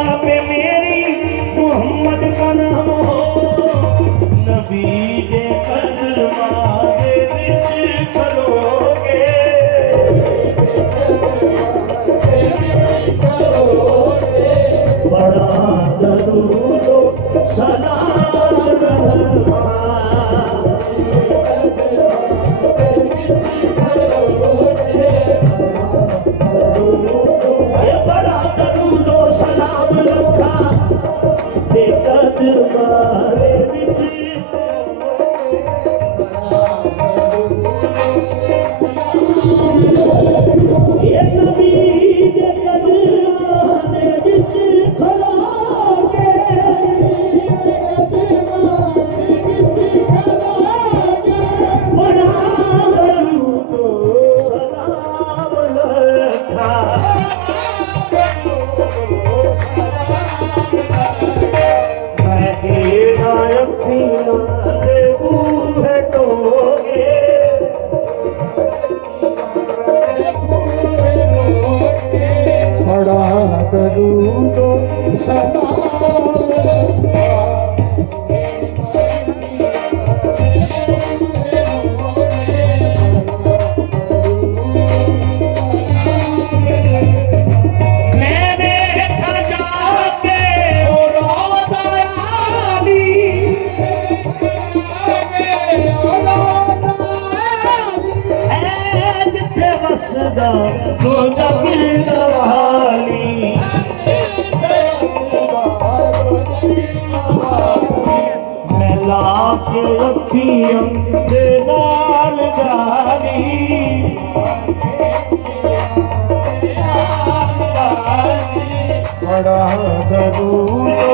दुआ पे मेरी मोहम्मद का नाम हो नबी दे दरबार विच खलोगे बड़ा दरूद सलाम बड़ा दरूद सलाम लखा दे दरबार विच ये नबी दे दरबार विच खलोगे बड़ा दरूद सलाम लखा मैं तेरा अखियां दे बूहे टोगे बड़ा दरूद सलाम मैंने था जाके और आली है जिथे वसदा दो जग नवाली मैं लाके अखियां दे नाल जाली बड़ा दरूद